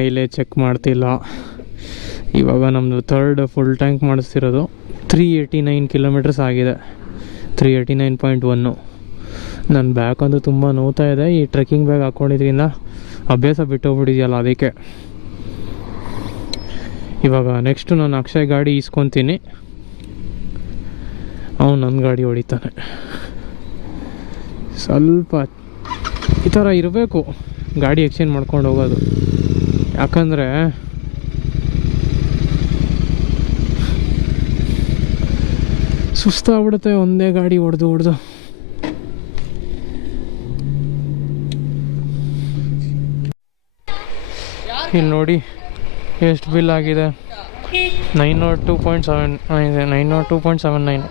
Mileage check ಮಾಡ್ತಿಲ್ಲ. ಇವಾಗ ನಮ್ಮದು ಥರ್ಡ್ ಫುಲ್ ಟ್ಯಾಂಕ್ ಮಾಡಿಸ್ತಿರೋದು. 389 ಕಿಲೋಮೀಟರ್ಸ್ ಆಗಿದೆ. 389.1. ನನ್ನ ಬ್ಯಾಕ್ ಅಂತೂ ತುಂಬ ನೋವ್ತಾ ಇದೆ. ಈ ಟ್ರೆಕ್ಕಿಂಗ್ ಬ್ಯಾಗ್ ಹಾಕ್ಕೊಂಡಿದ್ರಿಂದ ಅಭ್ಯಾಸ ಬಿಟ್ಟೋಗ್ಬಿಟ್ಟಿದೆಯಲ್ಲ, ಅದಕ್ಕೆ. ಇವಾಗ ನೆಕ್ಸ್ಟು ನಾನು ಅಕ್ಷಯ್ ಗಾಡಿ ಇಸ್ಕೊತೀನಿ. ಅವನು ನನ್ನ ಗಾಡಿ ಹೊಡಿತಾನೆ. ಸ್ವಲ್ಪ ಈ ಥರ ಇರಬೇಕು ಗಾಡಿ ಎಕ್ಸ್ಚೇಂಜ್ ಮಾಡ್ಕೊಂಡು ಹೋಗೋದು. ಯಾಕಂದರೆ ಸುಸ್ತಾಗ್ಬಿಡುತ್ತೆ ಒಂದೇ ಗಾಡಿ ಹೊಡೆದು. ಇಲ್ಲಿ ನೋಡಿ ಎಷ್ಟು ಬಿಲ್ ಆಗಿದೆ. 902.7 ಇದೆ. 902.79.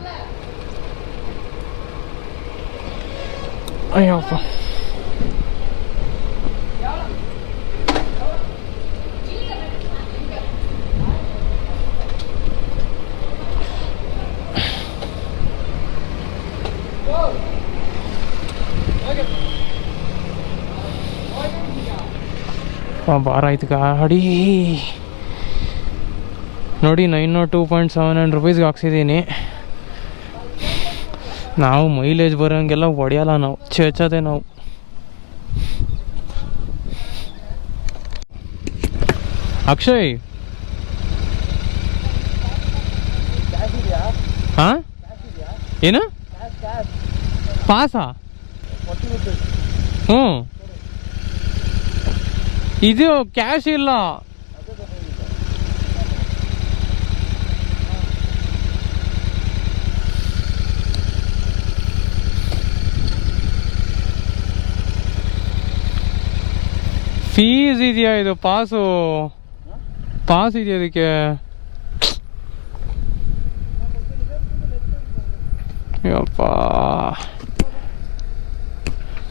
ಅಯ್ಯಪ್ಪ. ಭಾರ ಆಯ್ತು ಗಾಡಿ ನೋಡಿ. 902.79 ರುಪೀಸ್ಗೆ ಹಾಕ್ಸಿದ್ದೀನಿ. ನಾವು ಮೈಲೇಜ್ ಬರೋಂಗೆಲ್ಲ ಹೊಡೆಯಲ್ಲ, ನಾವು ಚೇಚದೆ ನಾವು. ಅಕ್ಷಯ್, ಹಾಂ ಏನು ಪಾಸಾ? ಹ್ಞೂ, ಇದು ಕ್ಯಾಶ್ ಇಲ್ಲ. ಫೀಸ್ ಇದೆಯಾ? ಇದು ಪಾಸ್ ಇದೆಯಾ ಅದಕ್ಕೆ? ಯಪ್ಪ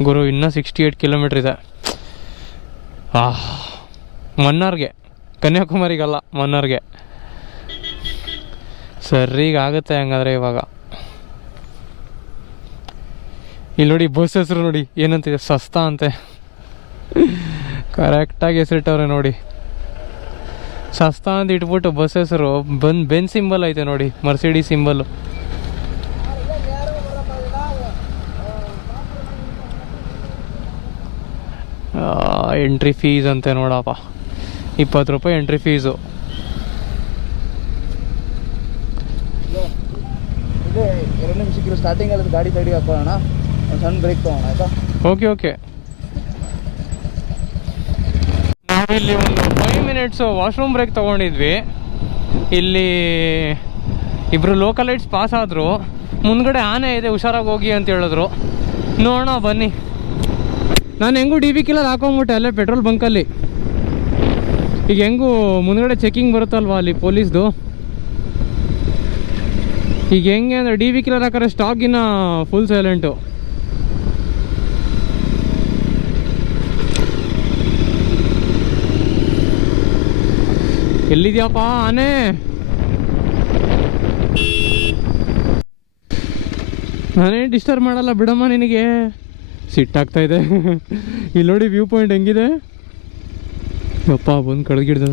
ಗುರು, ಇನ್ನೂ 68 ಕಿಲೋಮೀಟ್ರ್ ಇದೆ. ಮನ್ನಾರ್ಗೆ, ಕನ್ಯಾಕುಮಾರಿಗಲ್ಲ, ಮನ್ನಾರ್ಗೆ. ಸರಿಗಾಗುತ್ತೆ ಹಂಗಾದ್ರೆ. ಇವಾಗ ಇಲ್ಲಿ ನೋಡಿ ಬಸ್ ಹೆಸರು ನೋಡಿ ಏನಂತಿದೆ, ಸಸ್ತಾ ಅಂತೆ. ಕರೆಕ್ಟಾಗಿ ಹೆಸರಿಟ್ಟವ್ರೆ ನೋಡಿ. ಸಸ್ತಾ ಅಂತ ಇಟ್ಬಿಟ್ಟು ಬಸ್ ಹೆಸರು ಬೆನ್ ಸಿಂಬಲ್ ಐತೆ ನೋಡಿ, ಮರ್ಸಿಡಿ ಸಿಂಬಲ್. ಎಂಟ್ರಿ ಫೀಸ್ ಅಂತೆ ನೋಡಪ್ಪ, 20 ರೂಪಾಯಿ ಎಂಟ್ರಿ ಫೀಸು. ಸ್ಟಾರ್ಟಿಂಗ್ ಅಲ್ಲಿ ಗಾಡಿ ತಡಿ ಹಾಕೋಣ, ಒಂದು ಸಣ್ಣ ಬ್ರೇಕ್ ತಗೋಣ ಆಯ್ತಾ? ಓಕೆ. ನಾವಿಲ್ಲಿ ಒಂದು 5 ಮಿನಿಟ್ಸು ವಾಶ್ರೂಮ್ ಬ್ರೇಕ್ ತೊಗೊಂಡಿದ್ವಿ. ಇಲ್ಲಿ ಇಬ್ಬರು ಲೋಕಲೈಟ್ಸ್ ಪಾಸ್ ಆದರು. ಮುಂದ್ಗಡೆ ಆನೆ ಇದೆ, ಹುಷಾರಾಗಿ ಹೋಗಿ ಅಂತ ಹೇಳಿದ್ರು. ನೋಡೋಣ ಬನ್ನಿ. ನಾನು ಹೆಂಗೂ DB ಕಿಲ್ಲರ್ ಹಾಕೊಂಬಿಟ್ಟೆ ಅಲ್ಲೇ ಪೆಟ್ರೋಲ್ ಬಂಕಲ್ಲಿ. ಈಗ ಹೆಂಗೂ ಮುಂದ್ಗಡೆ ಚೆಕಿಂಗ್ ಬರುತ್ತಲ್ವ ಅಲ್ಲಿ ಪೊಲೀಸ್ದು. ಈಗ ಹೆಂಗೆ ಅಂದರೆ DB ಕಿಲ್ಲರ್ ಹಾಕಿದ್ರೆ ಸ್ಟಾಕಿನ ಫುಲ್ ಸೈಲೆಂಟು. ಎಲ್ಲಿದ್ಯಪ್ಪ ಆನೆ? ನಾನೇನು ಡಿಸ್ಟರ್ಬ್ ಮಾಡಲ್ಲ ಬಿಡಮ್ಮ ನಿನಗೆ. ಸಿಟ್ಟಾಗ್ತಾ ಇದೆ. ಇಲ್ಲಿ ನೋಡಿ ವ್ಯೂ ಪಾಯಿಂಟ್ ಹೆಂಗಿದೆ. ಯಪ್ಪ ಬಂದು ಕಡ್ಗಿಡ್ದ.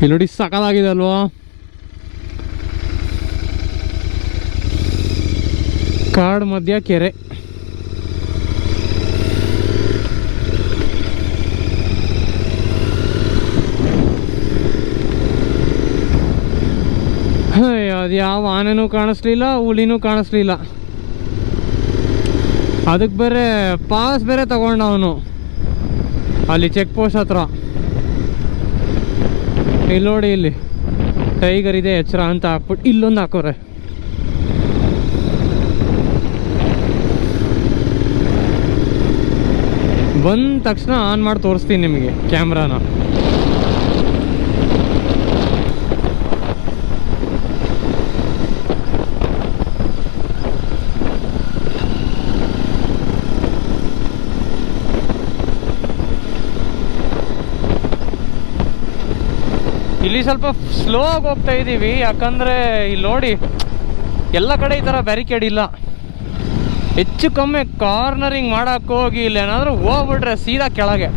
ಇಲ್ಲಿ ನೋಡಿ ಸಕಲಾಗಿದೆ ಅಲ್ವಾ? ಕಾಡು ಮಧ್ಯ ಕೆರೆ. ಅದು ಯಾವ ಆನೆನೂ ಕಾಣಿಸ್ಲಿಲ್ಲ, ಹುಲಿನೂ ಕಾಣಿಸ್ಲಿಲ್ಲ. ಅದಕ್ಕೆ ಬೇರೆ ಪಾಸ್ ಬೇರೆ ತಗೊಂಡ ಅವನು ಅಲ್ಲಿ ಚೆಕ್ ಪೋಸ್ಟ್ ಹತ್ರ. ಇಲ್ಲಿ ನೋಡಿ, ಇಲ್ಲಿ ಟೈಗರ್ ಇದೆ ಎಚ್ಚರ ಅಂತ ಹಾಕ್ಬಿಟ್ಟು ಇಲ್ಲೊಂದು ಹಾಕೋರೆ. ಬಂದ ತಕ್ಷಣ ಆನ್ ಮಾಡಿ ತೋರಿಸ್ತೀನಿ ನಿಮಗೆ ಕ್ಯಾಮ್ರಾನ. ಇಲ್ಲಿ ಸ್ವಲ್ಪ ಸ್ಲೋ ಆಗಿ ಹೋಗ್ತಾ ಇದ್ದೀವಿ, ಯಾಕಂದರೆ ಇಲ್ಲಿ ನೋಡಿ ಎಲ್ಲ ಕಡೆ ಈ ಥರ ಬ್ಯಾರಿಕೇಡ್ ಇಲ್ಲ. ಹೆಚ್ಚು ಕಮ್ಮಿ ಕಾರ್ನರಿಂಗ್ ಮಾಡೋಕ್ಕೆ ಹೋಗಿ ಇಲ್ಲ ಏನಾದರೂ ಹೋಗ್ಬಿಟ್ರೆ ಸೀದಾ ಕೆಳಗೆ.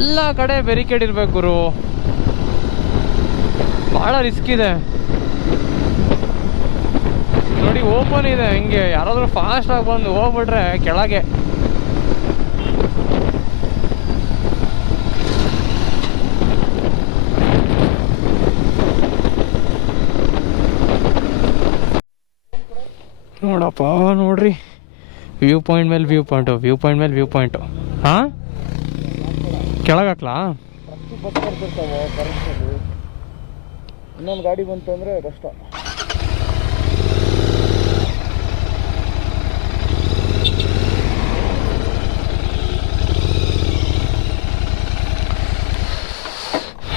ಎಲ್ಲ ಕಡೆ ಬ್ಯಾರಿಕೇಡ್ ಇರ್ಬೇಕು ಗುರು, ಭಾಳ ರಿಸ್ಕ್ ಇದೆ ನೋಡಿ. ಓಪನ್ ಇದೆ, ಹಿಂಗೆ ಯಾರಾದರೂ ಫಾಸ್ಟಾಗಿ ಬಂದು ಹೋಗ್ಬಿಟ್ರೆ ಕೆಳಗೆ. ನೋಡಪ್ಪ ನೋಡ್ರಿ, ವ್ಯೂ ಪಾಯಿಂಟ್ ಮೇಲೆ ವ್ಯೂ ಪಾಯಿಂಟು, ವ್ಯೂ ಪಾಯಿಂಟ್ ಮೇಲೆ ವ್ಯೂ ಪಾಯಿಂಟು. ಹಾಂ, ಕೆಳಗೆ ಹಾಕ್ಲಾ? ಇನ್ನೊಂದು ಗಾಡಿ ಬಂತು ಅಂದರೆ ಕಷ್ಟ.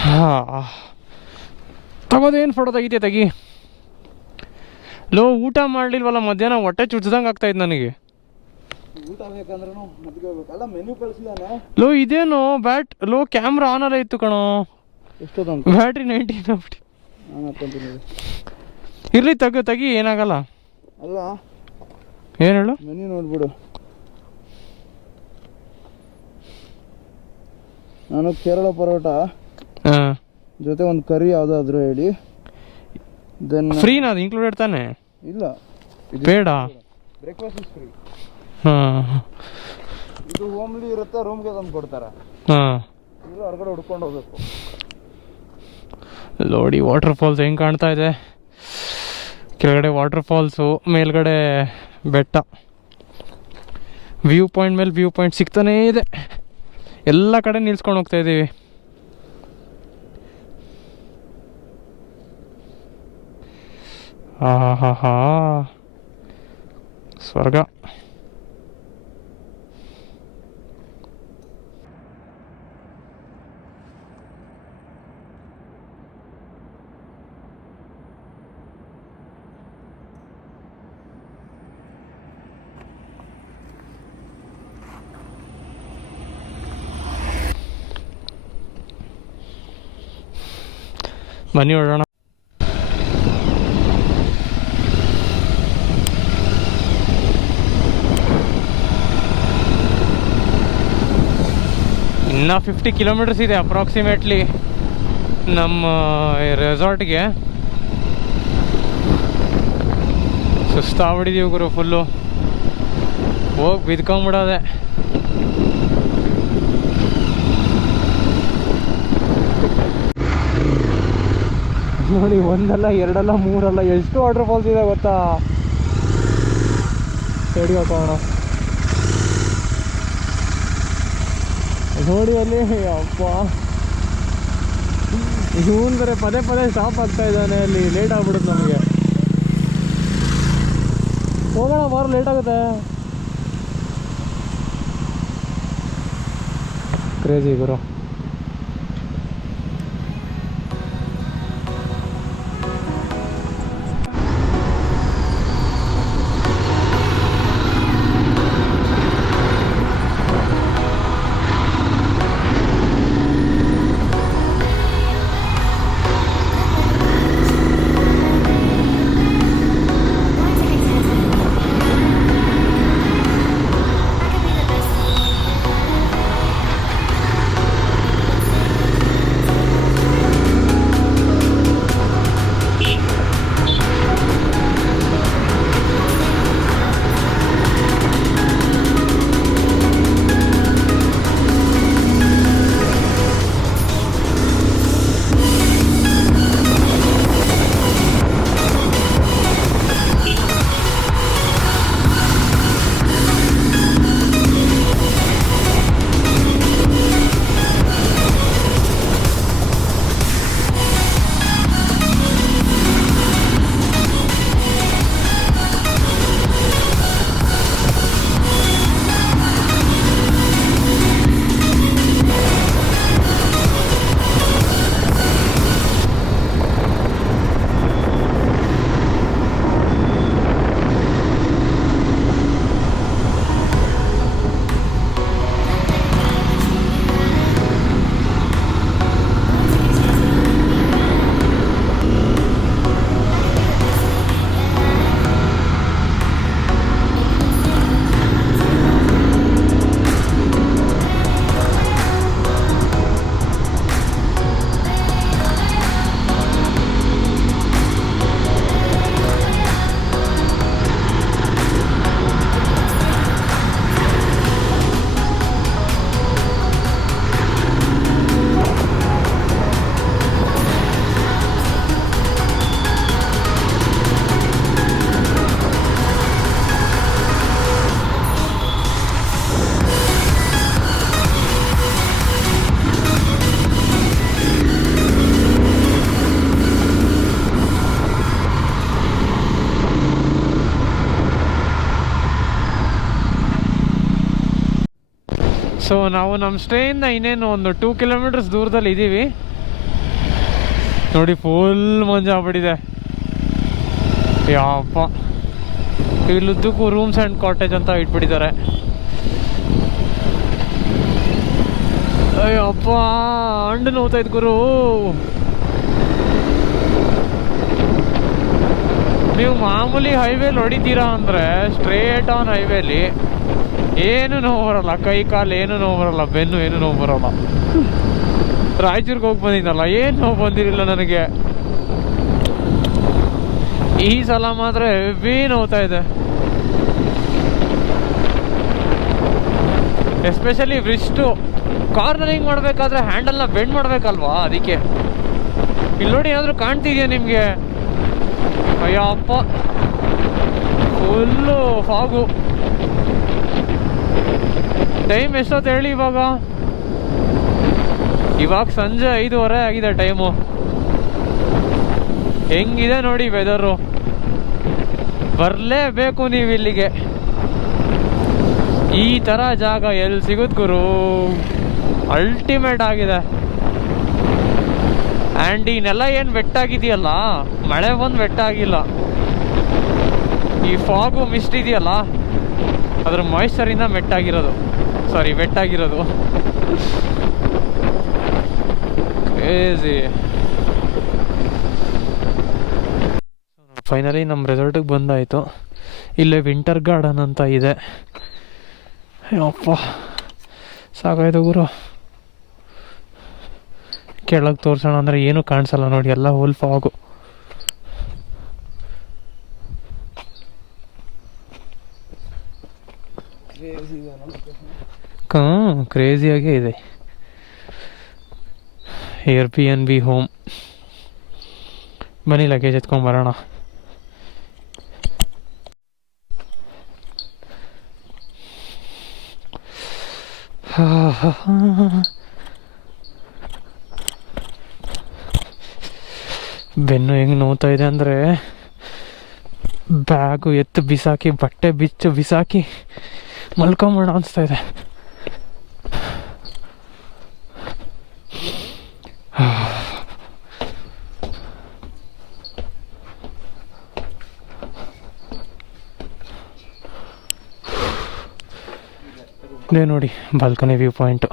ಹಾಂ, ತಗೋದೇನು ಫೋಟೋ ತೆಗಿತೀಯ ತೆಗಿ. ಲೋ, ಊಟ ಮಾಡಲಿಲ್ವಲ್ಲ ಮಧ್ಯಾಹ್ನ, ಹೊಟ್ಟೆ ಚುಚ್ದಂಗೆ ಆಗ್ತಾಯಿತ್ತು ನನಗೆ. ಊಟ ಬೇಕಂದ್ರೂ ಮದ್ಗೆ ಹೋಗ್ಬೇಕಲ್ಲ, ಮೆನ್ಯೂ ಕಳಿಸಿದಾನೆ. ಲೋ ಇದೇನು ಲೋ ಕ್ಯಾಮ್ರಾ ಆನಲ್ಲ ಇತ್ತು ಕಣೋ. ಎಷ್ಟೊಂದು ಬ್ಯಾಟ್ರಿ 19 ಆಗ್ಬಿಟ್ಟು. ನಾನು ಹಾಕ್ಕೊಂತೀನಿ ಇರಲಿ, ತೆಗಿ, ಏನಾಗಲ್ಲ. ಅಲ್ಲ, ಏನು ಹೇಳು? ಮೆನ್ಯೂ ನೋಡ್ಬಿಡು. ನಾನು ಕೇರಳ ಪರೋಟ ಜೊತೆ ಒಂದು ಕರಿ ಯಾವುದಾದ್ರೂ ಹೇಳಿ. ದೆನ್ ಫ್ರೀನಾ ಅದು ಇನ್ಕ್ಲೂಡೆಡ್ ತಾನೆ? ಇಲ್ಲ, ಬೇಡ. Breakfast is free. ಹಾಂ, ಇದು ಹೋಮ್ಲಿ ಇರುತ್ತೆ, ರೂಮ್ಗೆ ತಂದು ಕೊಡ್ತಾರೆ. ಹಾಂ, ಇದು ಹೊರಗಡೆ ಹುಡ್ಕೊಂಡು ಹೋಗ್ಬೇಕು. ನೋಡಿ ವಾಟರ್ ಫಾಲ್ಸ್ ಹೆಂಗೆ ಕಾಣ್ತಾ ಇದೆ. ಕೆಳಗಡೆ ವಾಟರ್ ಫಾಲ್ಸು, ಮೇಲ್ಗಡೆ ಬೆಟ್ಟ. ವ್ಯೂ ಪಾಯಿಂಟ್ ಮೇಲೆ ವ್ಯೂ ಪಾಯಿಂಟ್ ಸಿಗ್ತಾನೇ ಇದೆ. ಎಲ್ಲ ಕಡೆ ನಿಲ್ಸ್ಕೊಂಡು ಹೋಗ್ತಾ ಇದ್ದೀವಿ. ಹಾ ಸ್ವರ್ಗ. ಬನ್ನಿ ಹೊರಡೋಣ. ಇನ್ನು 50 ಕಿಲೋಮೀಟರ್ಸ್ ಇದೆ ಅಪ್ರಾಕ್ಸಿಮೇಟ್ಲಿ ನಮ್ಮ ರೆಸಾರ್ಟ್ಗೆ. ಸುಸ್ತಾಗ್ಬಿಟ್ಟಿದ್ದೀವಿ ಗುರು, ಫುಲ್ಲು ಹೋಗಿ ಬಿದ್ಕೊಂಬಿಡೋದೆ. ನೋಡಿ, ಒಂದಲ್ಲ ಎರಡಲ್ಲ ಮೂರಲ್ಲ, ಎಷ್ಟು ವಾಟರ್ ಫಾಲ್ಸ್ ಇದೆ ಗೊತ್ತಾ? ಸರಿ ಹಾಕೋಣ ನೋಡಿ ಅಲ್ಲಿ. ಅಪ್ಪ, ಇವನ್ ಬೇರೆ ಪದೇ ಸ್ಟಾಪ್ ಆಗ್ತಾ ಇದ್ದಾನೆ ಅಲ್ಲಿ. ಲೇಟ್ ಆಗ್ಬಿಡುತ್ತೆ ನಮಗೆ. ಹೋಗೋಣ ಬಾರು, ಲೇಟ್ ಆಗುತ್ತೆ. ಕ್ರೇಜಿ ಗುರು. ಸೊ ನಾವು ನಮ್ಮ ಸ್ಟೇಯಿಂದ ಇನ್ನೇನು ಒಂದು 2 ಕಿಲೋಮೀಟರ್ಸ್ ದೂರದಲ್ಲಿ ಇದ್ದೀವಿ ನೋಡಿ. ಫುಲ್ ಮಂಜಾಗ್ಬಿಟ್ಟಿದೆ ಯಪ್ಪ. ಇಲ್ಲುದ್ದಕ್ಕೂ ರೂಮ್ಸ್ ಆ್ಯಂಡ್ ಕಾಟೇಜ್ ಅಂತ ಇಟ್ಬಿಟ್ಟಿದ್ದಾರೆ. ಅಯ್ಯಪ್ಪ ಅಂಡು ನೋವ್ತಾಯ್ತು ಗುರು. ನೀವು ಮಾಮೂಲಿ ಹೈವೇಲಿ ಹೊಡಿತೀರಾ ಅಂದರೆ ಸ್ಟ್ರೇಟ್ ಆನ್ ಹೈವೇಲಿ ಏನು ನೋವು ಬರಲ್ಲ, ಕೈ ಕಾಲು ಏನು ನೋವು ಬರಲ್ಲ, ಬೆನ್ನು ಏನು ನೋವು ಬರಲ್ಲ. ರಾಯಚೂರಿಗೆ ಹೋಗಿ ಬಂದಿದ್ದಲ್ಲ, ಏನು ನೋವು ಬಂದಿರಲಿಲ್ಲ ನನಗೆ. ಈ ಸಲ ಮಾತ್ರ ಹೆವಿ ನೋವ್ತಾ ಇದೆ. ಎಸ್ಪೆಷಲಿ ವ್ರಿಸ್ಟು ಕಾರ್ನರಿಂಗ್ ಮಾಡಬೇಕಾದ್ರೆ ಹ್ಯಾಂಡಲ್ನ ಬೆಂಡ್ ಮಾಡಬೇಕಲ್ವಾ, ಅದಕ್ಕೆ. ಇಲ್ಲಿ ನೋಡಿ ಏನಾದರೂ ಕಾಣ್ತಿದ್ಯಾ ನಿಮಗೆ? Ayyappa full fog. ಟೈಮ್ ಎಷ್ಟೊತ್ತು ಹೇಳಿ ಇವಾಗ ಸಂಜೆ 5:30 ಆಗಿದೆ ಟೈಮು. ಹೆಂಗಿದೆ ನೋಡಿ ವೆದರು. ಬರಲೇಬೇಕು ನೀವು ಇಲ್ಲಿಗೆ. ಈ ಥರ ಜಾಗ ಎಲ್ಲಿ ಸಿಗುತ್ತೆ ಗುರು? ಅಲ್ಟಿಮೇಟ್ ಆಗಿದೆ. ಆ್ಯಂಡ್ ಈ ನೆಲ ಏನು ವೆಟ್ಟಾಗಿದೆಯಲ್ಲ, ಮಳೆ ಬಂದು ವೆಟ್ಟಾಗಿಲ್ಲ. ಈ ಫಾಗು ಮಿಸ್ಟ್ ಇದೆಯಲ್ಲ, ಅದ್ರ ಮಾಯಿಶ್ಚರಿಂದ ವೆಟ್ಟಾಗಿರೋದು. ಕ್ರೇಜಿ. ಫೈನಲಿ ನಮ್ಮ ರೆಸಾರ್ಟಿಗೆ ಬಂದಾಯಿತು. ಇಲ್ಲೇ ವಿಂಟರ್ ಗಾರ್ಡನ್ ಅಂತ ಇದೆ. ಅಪ್ಪ ಸಾಕಾಯ್ತು ಗುರು. ಕೆಳಗೆ ತೋರಿಸೋಣ ಅಂದರೆ ಏನೂ ಕಾಣಿಸಲ್ಲ ನೋಡಿ, ಎಲ್ಲ ಫುಲ್ ಫಾಗು. ಕ್ರೇಜಿಯಾಗೇ ಇದೆ. Airbnb home. ಬನ್ನಿ ಲಗೇಜ್ ಎತ್ಕೊಂಬರೋಣ. ಬೆನ್ನು ಹೆಂಗೆ ನೋವ್ತಾ ಇದೆ ಅಂದರೆ ಬ್ಯಾಗು ಎತ್ತು ಬಿಸಾಕಿ, ಬಟ್ಟೆ ಬಿಸಾಕಿ ಮಲ್ಕೊಂಬೋಣ ಅನಿಸ್ತಾ ಇದೆ. ಇದೇ ನೋಡಿ ಬಾಲ್ಕನಿ ವ್ಯೂ ಪಾಯಿಂಟು.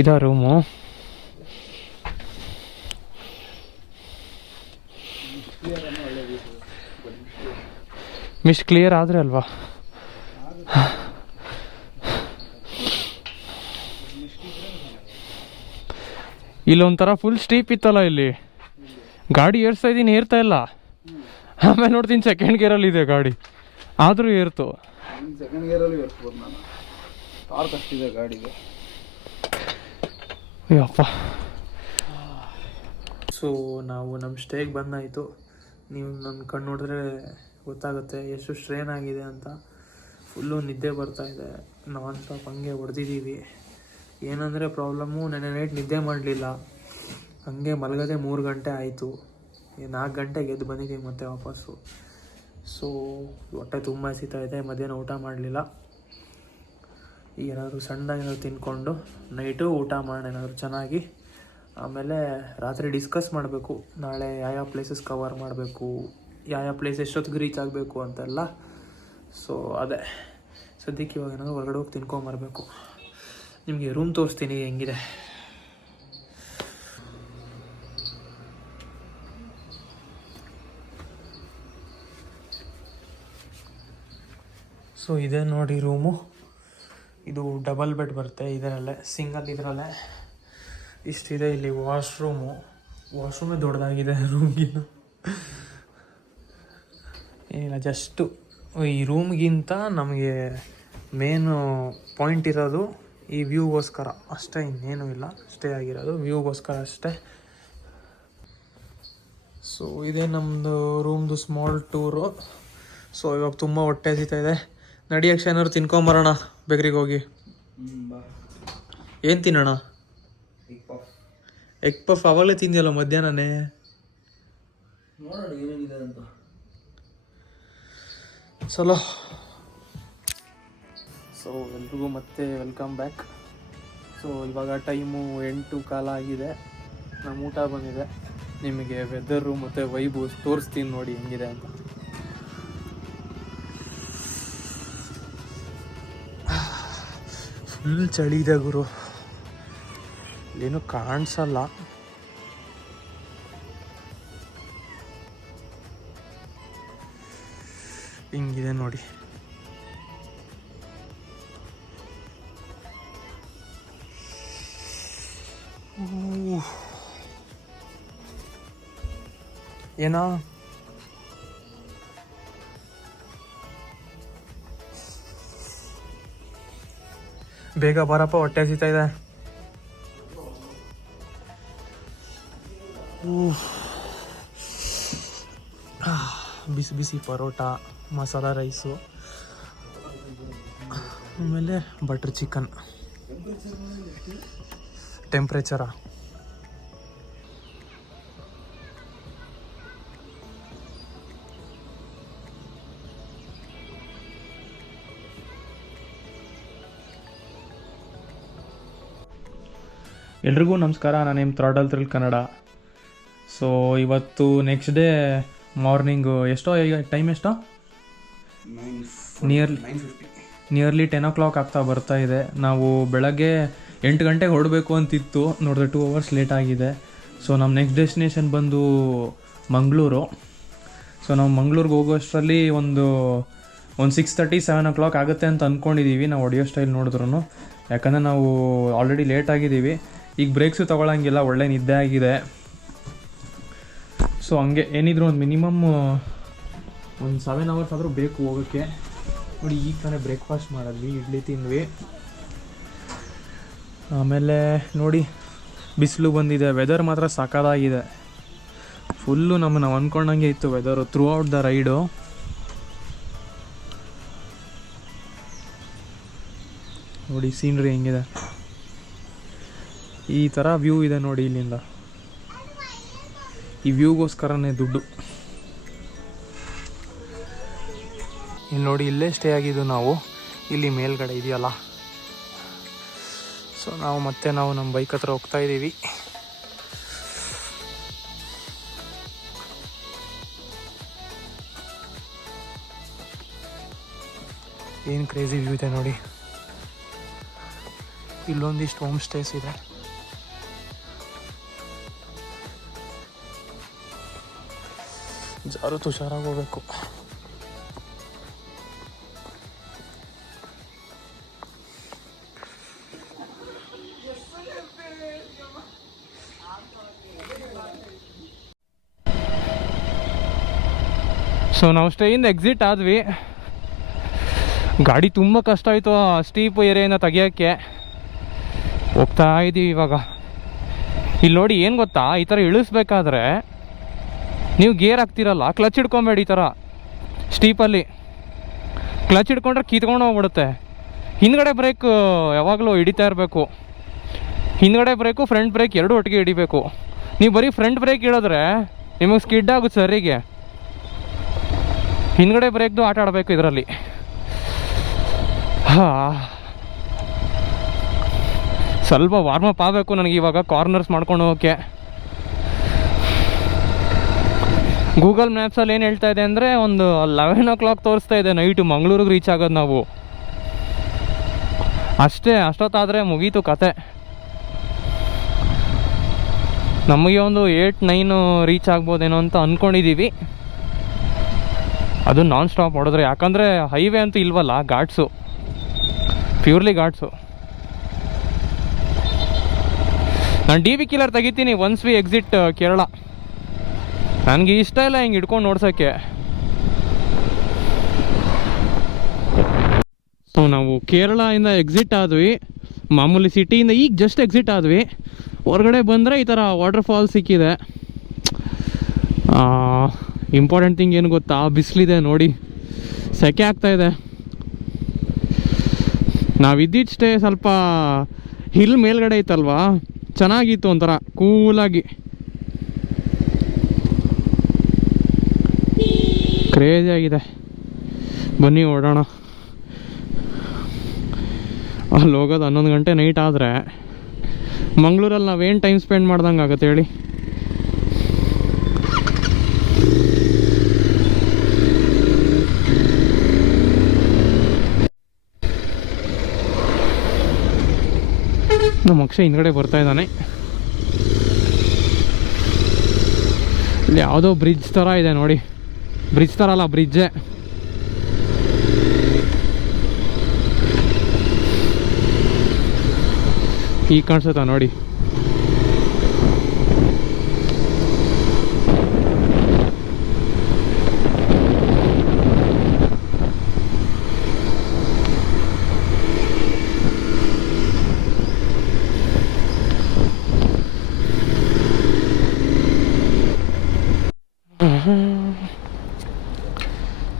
ಇದಾ ರೂಮು. ಮಿಸ್ಟ್ ಕ್ಲಿಯರ್ ಆದರೆ ಅಲ್ವಾ? ಇಲ್ಲೊಂಥರ ಫುಲ್ ಸ್ಟೀಪ್ ಇತ್ತಲ್ಲ, ಇಲ್ಲಿ ಗಾಡಿ ಏರ್ಸ್ತಾ ಇದ್ದೀನಿ, ಏರ್ತಾ ಇಲ್ಲ. ಆಮೇಲೆ ನೋಡ್ತೀನಿ ಸೆಕೆಂಡ್ ಗೇರಲ್ಲಿ ಇದೆ ಗಾಡಿ, ಆದರೂ ಏರ್ತು. ಸೆಕೆಂಡ್ ಗೇರಲ್ಲಿ ಏರ್ಸ್ಬೋದು. ನಾನು ಟಾರ್ಕ್ ಅಷ್ಟಿದೆ ಗಾಡಿಗೆ. ಅಯ್ಯಪ್ಪ. ಸೊ ನಾವು ನಮ್ಮ ಸ್ಟೇಗೆ ಬಂದಾಯಿತು. ನೀವು ನನ್ನ ಕಣ್ಣು ನೋಡಿದ್ರೆ ಗೊತ್ತಾಗುತ್ತೆ ಎಷ್ಟು ಸ್ಟ್ರೇನ್ ಆಗಿದೆ ಅಂತ. ಫುಲ್ಲು ನಿದ್ದೆ ಬರ್ತಾಯಿದೆ, ನಾನ್ ಸ್ಟಾಪ್ ಹಂಗೆ ಹೊಡೆದಿದ್ದೀವಿ. ಏನಂದರೆ ಪ್ರಾಬ್ಲಮ್ಮು, ನೆನ್ನೆ ನೈಟ್ ನಿದ್ದೆ ಮಾಡಲಿಲ್ಲ, ಹಂಗೆ ಮಲಗದೆ 3 ಗಂಟೆ ಆಯಿತು. 4 ಗಂಟೆಗೆ ಎದ್ದು ಬಂದಿದ್ದೀವಿ ಮತ್ತೆ ವಾಪಸ್ಸು. ಸೊ ಹೊಟ್ಟೆ ತುಂಬ ಹಸಿತಾ ಇದೆ, ಮಧ್ಯಾಹ್ನ ಊಟ ಮಾಡಲಿಲ್ಲ. ಏನಾದರೂ ಸಣ್ಣದಾಗಿ ತಿಂದ್ಕೊಂಡು ನೈಟು ಊಟ ಮಾಡೋಣ ಏನಾದರೂ ಚೆನ್ನಾಗಿ. ಆಮೇಲೆ ರಾತ್ರಿ ಡಿಸ್ಕಸ್ ಮಾಡಬೇಕು, ನಾಳೆ ಯಾವ ಪ್ಲೇಸಸ್ ಕವರ್ ಮಾಡಬೇಕು, ಯಾವ ಪ್ಲೇಸ್ ಎಷ್ಟೊತ್ತಿಗೆ ರೀಚ್ ಆಗಬೇಕು ಅಂತೆಲ್ಲ. ಸೊ ಅದೇ ಸದ್ಯಕ್ಕೆ ಇವಾಗ ಏನಾದರೂ ಹೊರಗಡೆ ಹೋಗಿ ತಿನ್ಕೊಂಬರಬೇಕು. ನಿಮಗೆ ರೂಮ್ ತೋರಿಸ್ತೀನಿ ಹೆಂಗಿದೆ. ಸೊ ಇದೆ ನೋಡಿ ರೂಮು. ಇದು ಡಬಲ್ ಬೆಡ್ ಬರುತ್ತೆ ಇದರಲ್ಲೇ, ಸಿಂಗಲ್ ಇದರಲ್ಲೇ ಇಷ್ಟಿದೆ. ಇಲ್ಲಿ ವಾಶ್ರೂಮೇ ದೊಡ್ಡದಾಗಿದೆ ರೂಮ್ಗಿಂತ. ಏನಿಲ್ಲ, ಜಸ್ಟು ಈ ರೂಮ್ಗಿಂತ ನಮಗೆ ಮೇನು ಪಾಯಿಂಟ್ ಇರೋದು ಈ ವ್ಯೂಗೋಸ್ಕರ ಅಷ್ಟೇ, ಇನ್ನೇನು ಇಲ್ಲ. ಸ್ಟೇ ಆಗಿರೋದು ವ್ಯೂಗೋಸ್ಕರ ಅಷ್ಟೇ. ಸೊ ಇದೇ ನಮ್ಮದು ರೂಮ್ದು ಸ್ಮಾಲ್ ಟೂರು. ಸೊ ಇವಾಗ ತುಂಬ ಹೊಟ್ಟೆ ಹಸಿತಾ ಇದೆ. ನಡಿಯಕ್ಷ ಏನಾದ್ರು ತಿನ್ಕೊಂಬರೋಣ ಬೇಕ್ರಿಗೆ ಹೋಗಿ. ಏನು ತಿನ್ನೋಣ? ಎಗ್ ಪಫ್ ಅವಾಗಲೇ ತಿಂದಿಯಲ್ಲ ಮಧ್ಯಾಹ್ನನೇ. ನೋಡೋಣ ಏನೇನಿದೆ ಅಂತ. ಚಲೋ. ಸೊ ಸೊ ಎಲ್ರಿಗೂ ಮತ್ತೆ ವೆಲ್ಕಮ್ ಬ್ಯಾಕ್. ಸೊ ಇವಾಗ ಟೈಮು 8:15 ಆಗಿದೆ. ನಮ್ಮ ಊಟ ಬಂದಿದೆ. ನಿಮಗೆ ವೆದರು ಮತ್ತು ವೈಬು ತೋರಿಸ್ತೀನಿ ನೋಡಿ ಹೆಂಗಿದೆ ಅಂತ. ಫುಲ್ ಚಳಿ ಇದೆ ಗುರು, ಏನೂ ಕಾಣಿಸಲ್ಲ. ಹಿಂಗಿದೆ ನೋಡಿ. ಏನೋ ಬೇಗ ಬರಪ್ಪ, ಹೊಟ್ಟೆ ಹಸಿತಾ ಇದೆ. ಬಿಸಿ ಬಿಸಿ ಪರೋಟ, ಮಸಾಲ ರೈಸು, ಆಮೇಲೆ ಬಟರ್ ಚಿಕನ್. ಟೆಂಪ್ರೇಚರಾ? ಎಲ್ರಿಗೂ ನಮಸ್ಕಾರ, ನಾನೇನು ಥ್ರಾಡಲ್ ಥ್ರಿಲ್ ಕನ್ನಡ. ಸೊ ಇವತ್ತು ನೆಕ್ಸ್ಟ್ ಡೇ ಮಾರ್ನಿಂಗು ಎಷ್ಟೋ, ಈಗ ಟೈಮ್ ಎಷ್ಟೋ? ನಿಯರ್ಲಿ 10 o'clock ಆಗ್ತಾ ಬರ್ತಾ ಇದೆ. ನಾವು ಬೆಳಗ್ಗೆ 8 ಗಂಟೆಗೆ ಹೊರಡಬೇಕು ಅಂತಿತ್ತು, ನೋಡಿದ್ರೆ 2 hours ಲೇಟ್ ಆಗಿದೆ. ಸೊ ನಮ್ಮ ನೆಕ್ಸ್ಟ್ ಡೆಸ್ಟಿನೇಷನ್ ಬಂದು ಮಂಗಳೂರು. ಸೊ ನಾವು ಮಂಗಳೂರಿಗೆ ಹೋಗೋಷ್ಟರಲ್ಲಿ ಒಂದು 6:30, 7 o'clock ಆಗುತ್ತೆ ಅಂತ ಅಂದ್ಕೊಂಡಿದ್ದೀವಿ ನಾವು ಆಡಿಯೋ ಸ್ಟೈಲ್ ನೋಡಿದ್ರು. ಯಾಕಂದರೆ ನಾವು ಆಲ್ರೆಡಿ ಲೇಟ್ ಆಗಿದ್ದೀವಿ. ಈಗ ಬ್ರೇಕ್ಸು ತೊಗೊಳಂಗಿಲ್ಲ, ಒಳ್ಳೆ ನಿದ್ದೆ ಆಗಿದೆ. ಸೊ ಹಂಗೆ ಏನಿದ್ರು ಒಂದು ಮಿನಿಮಮ್ ಒಂದು 7 hours ಆದರೂ ಬೇಕು ಹೋಗೋಕ್ಕೆ. ನೋಡಿ, ಈಗ ತಾನೇ ಬ್ರೇಕ್ಫಾಸ್ಟ್ ಮಾಡಿದ್ವಿ, ಇಡ್ಲಿ ತಿಂದ್ವಿ. ಆಮೇಲೆ ನೋಡಿ, ಬಿಸಿಲು ಬಂದಿದೆ. ವೆದರ್ ಮಾತ್ರ ಸಖತ್ತಾಗಿದೆ. ಫುಲ್ಲು ನಾವು ಅಂದ್ಕೊಂಡಂಗೆ ಇತ್ತು weather through out the raid. ನೋಡಿ ಸೀನ್ರಿ ಹೆಂಗಿದೆ, ಈ ಥರ ವ್ಯೂ ಇದೆ ನೋಡಿ ಇಲ್ಲಿಂದ. ಈ ವ್ಯೂಗೋಸ್ಕರನೇ ದುಡ್ಡು. ಇಲ್ಲಿ ನೋಡಿ, ಇಲ್ಲೇ ಸ್ಟೇ ಆಗಿದ್ದು ನಾವು, ಇಲ್ಲಿ ಮೇಲ್ಗಡೆ ಇದೆಯಲ್ಲ. ಸೊ ನಾವು ನಮ್ಮ ಬೈಕ್ ಹತ್ರ ಹೋಗ್ತಾ ಇದ್ದೀವಿ. ಏನು ಕ್ರೇಜಿ ವ್ಯೂ ಇದೆ ನೋಡಿ. ಇಲ್ಲೊಂದಿಷ್ಟು ಹೋಮ್ ಸ್ಟೇಸ್ ಇದೆ. ಜಾರು ಹುಷಾರಾಗಿ ಹೋಗ್ಬೇಕು. ಸೊ ನಾವು ಸ್ಟೇಯಿಂದ ಎಕ್ಸಿಟ್ ಆದ್ವಿ. ಗಾಡಿ ತುಂಬ ಕಷ್ಟ ಆಯಿತು ಆ ಸ್ಟೀಪ್ ಏರಿಯಾನ ತೆಗಿಯೋಕ್ಕೆ. ಹೋಗ್ತಾ ಇದ್ದೀವಿ ಇವಾಗ. ಇಲ್ಲಿ ನೋಡಿ, ಏನು ಗೊತ್ತಾ, ಈ ಥರ ಇಳಿಸ್ಬೇಕಾದ್ರೆ ನೀವು ಗೇರ್ ಹಾಕ್ತಿರಲ್ಲ, ಕ್ಲಚ್ ಹಿಡ್ಕೊಬೇಡಿ. ಈ ಥರ ಸ್ಟೀಪಲ್ಲಿ ಕ್ಲಚ್ ಹಿಡ್ಕೊಂಡ್ರೆ ಕಿತ್ಕೊಂಡು ಹೋಗ್ಬಿಡುತ್ತೆ. ಹಿಂದ್ಗಡೆ ಬ್ರೇಕ್ ಯಾವಾಗಲೂ ಹಿಡಿತಾ ಇರಬೇಕು. ಹಿಂದ್ಗಡೆ ಬ್ರೇಕು ಫ್ರಂಟ್ ಬ್ರೇಕ್ ಎರಡೂ ಒಟ್ಟಿಗೆ ಹಿಡಿಬೇಕು. ನೀವು ಬರೀ ಫ್ರಂಟ್ ಬ್ರೇಕ್ ಹಿಡಿದ್ರೆ ನಿಮಗೆ ಸ್ಕಿಡ್ ಆಗುತ್ತೆ ಸರಿಗೆ. ಹಿಂದ್ಗಡೆ ಬ್ರೇಕ್ದು ಆಟ ಆಡಬೇಕು ಇದರಲ್ಲಿ. ಸ್ವಲ್ಪ ವಾರ್ಮಪ್ ಆಗಬೇಕು ನನಗೆ ಇವಾಗ ಕಾರ್ನರ್ಸ್ ಮಾಡ್ಕೊಂಡು ಹೋಗೋಕ್ಕೆ. ಗೂಗಲ್ ಮ್ಯಾಪ್ಸಲ್ಲಿ ಏನು ಹೇಳ್ತಾ ಇದೆ ಅಂದರೆ ಒಂದು 11 o'clock ತೋರಿಸ್ತಾ ಇದೆ ನೈಟು ಮಂಗಳೂರಿಗೆ ರೀಚ್ ಆಗೋದು ನಾವು. ಅಷ್ಟೊತ್ತಾದರೆ ಮುಗೀತು ಕತೆ. ನಮಗೆ ಒಂದು 8-9 ರೀಚ್ ಆಗ್ಬೋದೇನೋ ಅಂತ ಅಂದ್ಕೊಂಡಿದ್ದೀವಿ. ಅದು ನಾನ್ ಸ್ಟಾಪ್ ಹೊಡೆದ್ರೆ, ಯಾಕಂದರೆ ಹೈವೇ ಅಂತೂ ಇಲ್ವಲ್ಲ, ಘಾಟ್ಸು, ಪ್ಯೂರ್ಲಿ ಘಾಟ್ಸು. ನಾನು DV ಕಿಲ್ಲರ್ ತೆಗಿತೀನಿ ಒನ್ಸ್ ವಿ ಎಕ್ಸಿಟ್ ಕೇರಳ. ನನಗೆ ಇಷ್ಟ ಇಲ್ಲ ಹಿಂಗೆ ಹಿಡ್ಕೊಂಡು ನೋಡ್ಸೋಕ್ಕೆ. ಸೊ ನಾವು ಕೇರಳದಿಂದ ಎಕ್ಸಿಟ್ ಆದ್ವಿ, ಮಾಮೂಲಿ ಸಿಟಿಯಿಂದ ಈಗ ಜಸ್ಟ್ ಎಕ್ಸಿಟ್ ಆದ್ವಿ. ಹೊರಗಡೆ ಬಂದರೆ ಈ ಥರ ವಾಟರ್ ಫಾಲ್ ಸಿಕ್ಕಿದೆ. ಇಂಪಾರ್ಟೆಂಟ್ ಥಿಂಗ್ ಏನು ಗೊತ್ತಾ, ಬಿಸಿಲಿದೆ ನೋಡಿ, ಸೆಕೆ ಆಗ್ತಾಯಿದೆ. ನಾವಿದ್ದಿದ್ದು ಸ್ಟೇ ಸ್ವಲ್ಪ ಹಿಲ್ ಮೇಲ್ಗಡೆ ಇತ್ತಲ್ವಾ, ಚೆನ್ನಾಗಿತ್ತು, ಒಂಥರ ಕೂಲಾಗಿ. ಕ್ರೇಜಿ ಆಗಿದೆ. ಬನ್ನಿ ಓಡೋಣ. ಅಲ್ಲಿ ಹೋಗೋದು 11 ಗಂಟೆ ನೈಟ್ ಆದರೆ ಮಂಗಳೂರಲ್ಲಿ ನಾವೇನು ಟೈಮ್ ಸ್ಪೆಂಡ್ ಮಾಡ್ದಂಗೆ ಆಗುತ್ತೆ ಹೇಳಿ. ನಮ್ಮ ಅಕ್ಷಯ್ ಹಿಂದ್ಗಡೆ ಬರ್ತಾ ಇದ್ದಾನೆ. ಇಲ್ಲಿ ಯಾವುದೋ ಬ್ರಿಡ್ಜ್ ಥರ ಇದೆ ನೋಡಿ. ಬ್ರಿಡ್ಜ್ ಥರ ಅಲ್ಲ, ಬ್ರಿಡ್ಜೇ. ಈಗ ಕಾಣಿಸುತ್ತಾ ನೋಡಿ.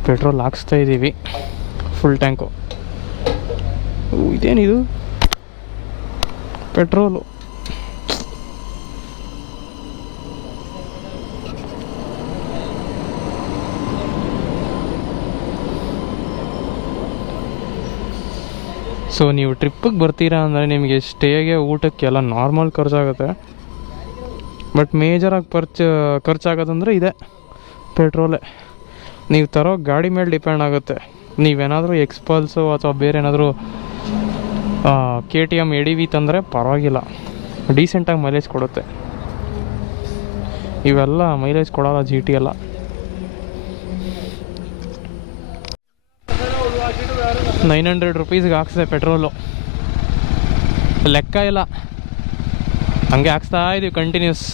ಪೆಟ್ರೋಲ್ ಹಾಕ್ಸ್ತಾ ಇದ್ದೀವಿ, ಫುಲ್ ಟ್ಯಾಂಕು. ಇದೇನಿದು ಪೆಟ್ರೋಲು? ಸೊ ನೀವು ಟ್ರಿಪ್ಪಿಗೆ ಬರ್ತೀರಾ ಅಂದರೆ ನಿಮಗೆ ಸ್ಟೇಗೆ ಊಟಕ್ಕೆಲ್ಲ ನಾರ್ಮಲ್ ಖರ್ಚಾಗುತ್ತೆ. ಬಟ್ ಮೇಜರಾಗಿ ಖರ್ಚಾಗೋದಂದರೆ ಇದೆ ಪೆಟ್ರೋಲೇ. ನೀವು ತರೋ ಗಾಡಿ ಮೇಲೆ ಡಿಪೆಂಡ್ ಆಗುತ್ತೆ. ನೀವೇನಾದರೂ ಎಕ್ಸ್ಪಲ್ಸು ಅಥವಾ ಬೇರೆ ಏನಾದರೂ KTM ADV ತಂದರೆ ಪರವಾಗಿಲ್ಲ, ಡೀಸೆಂಟಾಗಿ ಮೈಲೇಜ್ ಕೊಡುತ್ತೆ. ಇವೆಲ್ಲ ಮೈಲೇಜ್ ಕೊಡೋಲ್ಲ GT ಎಲ್ಲ. ₹900 ಹಾಕ್ಸಿದೆ ಪೆಟ್ರೋಲು, ಲೆಕ್ಕ ಇಲ್ಲ. ಹಂಗೆ ಹಾಕ್ಸ್ತಾ ಇದ್ದೀವಿ ಕಂಟಿನ್ಯೂಸ್.